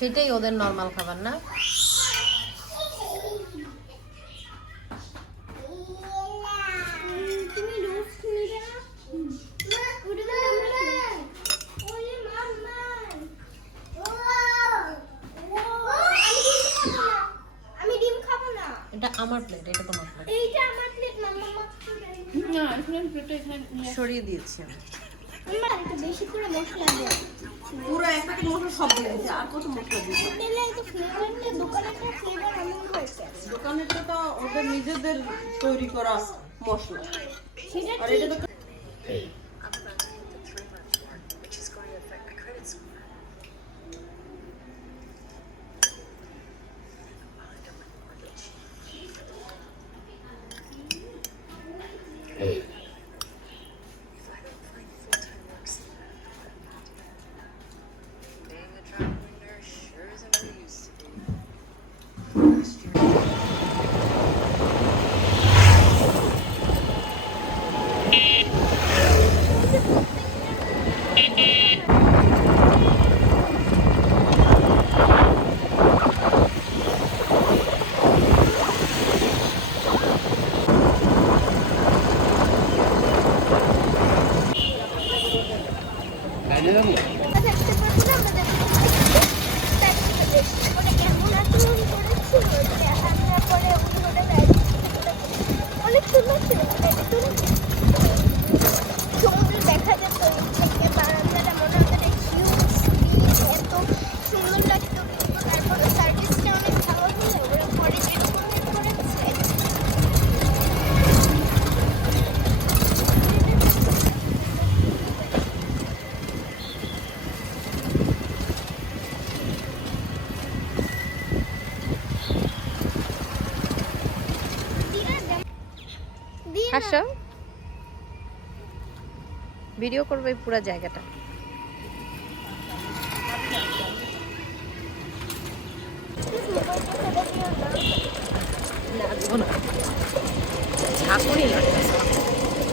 সেটাই ওদের নরমাল খাবার না? এটা আমার প্লেট, এটা তোমার প্লেট। এইটা আমার প্লেট মাম্মা না এখানে প্লেটে এখানে সরিয়ে দিয়েছি আমি। মাম্মা একটু বেশি করে মশলা দাও। পুরো এক প্যাকেট মশলা সব দিয়ে দিয়েছে, আর কত মশলা দিয়েছে? দিলে একটু ফ্লেভারটা দোকানের ফ্লেভার এমন হয়েছে। দোকানেরটা তো ওদের নিজেদের তৈরি করা মশলা, সেটা আর এটা তো থাকতে পারবো না আমাদের ওটা কেমন আচরণ করেছিল আমরা পরে ওটা অনেক সুন্দর ছিল। সমুদ্র দেখা যেত থেকে বারান্দাটা মনে হতো হিউজ এত সুন্দর লাগতো, কিন্তু তারপরে সার্ভিসটা অনেক ভালো হলো ওরা পরে যেরকম করেছে। হাসো, ভিডিও করবে এই পুরো জায়গাটা। না, দেবো না।